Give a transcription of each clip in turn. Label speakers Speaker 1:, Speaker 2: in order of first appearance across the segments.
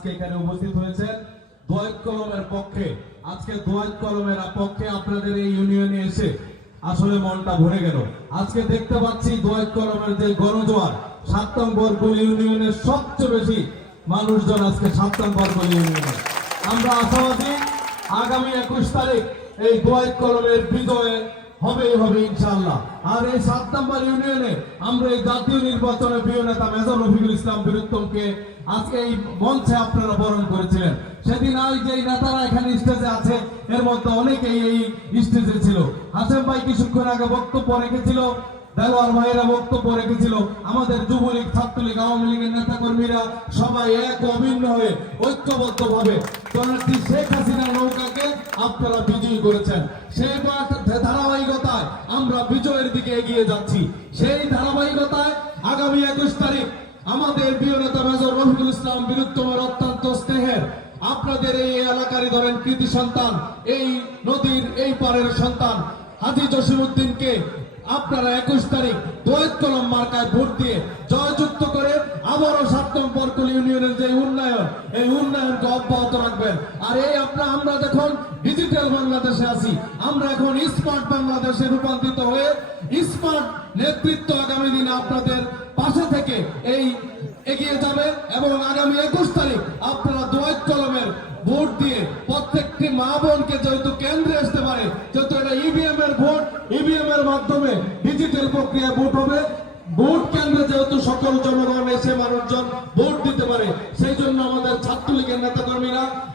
Speaker 1: আজকে এখানে উপস্থিত হয়েছেন দোয়াত কলমের পক্ষে। আজকে দোয়াত কলমের পক্ষে আপনাদের এই ইউনিয়নে এসে আসলে মনটা ভরে গেল। আজকে দেখতে পাচ্ছি দোয়াত কলমের যে গণজোয়ার সাত নম্বর ইউনিয়নের সবচেয়ে বেশি মানুষজন আজকে সাত নম্বর ইউনিয়নে। আমরা আশাবাদী আগামী একুশ তারিখ এই দোয়াত কলমের বিজয়ে হবেই হবে ইনশাআল্লাহ। আর এই সাত নম্বর ইউনিয়নে আমরা এই জাতীয় নির্বাচনে প্রিয় নেতা মেজর রফিকুল ইসলাম বীরুত্তমকে আজকে এই মঞ্চে আপনারা বরণ করেছিলেন। সেদিন ওই যে নেতারা এখানে স্টেজে আছে, এর মধ্যে অনেকেই এই স্টেজে ছিল। হাসেম ভাই কিছুক্ষণ আগে বক্তব্য রেখেছিল, দেলোয়ার ভাইয়েরা বক্তব্য রেখেছিল। আমাদের যুবলীগ, ছাত্রলীগ, আওয়ামী লীগের নেতা কর্মীরা সবাই এক অভিন্ন হয়ে ঐক্যবদ্ধ ভাবে শেখ হাসিনা নৌকাকে আপনারা বিজয়ী করেছেন। সেই ধারাবাহিকতায় আমরা বিজয়ের দিকে এগিয়ে যাচ্ছি। সেই ধারাবাহিকতায় আগামী একুশ তারিখ আমাদের প্রিয় নেতা মেজর রফিকুল ইসলাম বীরুত্তমের অত্যন্ত স্নেহের, আপনাদের এই এলাকারই ধরেন কৃতি সন্তান, এই নদীর এই পারের সন্তান, হাজি জসিমুদ্দিনকে আপনারা একুশ তারিখ দোয়েত কলম মার্কায় ভোট দিয়ে জয়যুক্ত করে আবারও সাত নম্বর কুল ইউনিয়নের যে উন্নয়ন এই উন্নয়নকে অব্যাহত রাখবেন। আর এই আপনার আমরা ডিজিটাল বাংলাদেশে আছি, আমরা এখন স্মার্ট বাংলাদেশে রূপান্তরিত হয়ে স্মার্ট নেতৃত্ব আগামী দিনে আপনাদের পাশে থেকে এই এগিয়ে যাবে এবং আগামী একুশ তারিখ আপনারা দোয়াত কলমের ভোট দিয়ে প্রত্যেকটি মা বোনকে যেহেতু কেন্দ্রে আসতে পারে, যেহেতু এটা ইভিএম এর ভোট ইভিএম এর মাধ্যমে ডিজিটাল প্রক্রিয়া ভোট হবে। ভোট কেন্দ্রে যেহেতু সকল জনগণ, এসে মানুষজন ভোট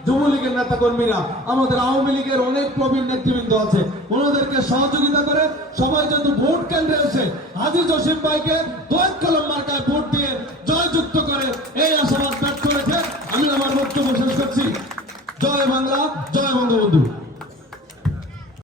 Speaker 1: যুবলীগের নেতা কর্মীরা আমাদের আওয়ামী লীগের অনেক প্রবীণ নেতৃবৃন্দ আছে, ওনাদেরকে সহযোগিতা করে সবাই যেহেতু ভোট কেন্দ্রে এসে হাজি জসিম ভাইকে দোয়াত কলম মার্কায় ভোট দিয়ে জয়যুক্ত করে এই আশাবাদ ব্যক্ত রেখে আমি আমার বক্তব্য শেষ করছি। জয় বাংলা, জয় বঙ্গবন্ধু।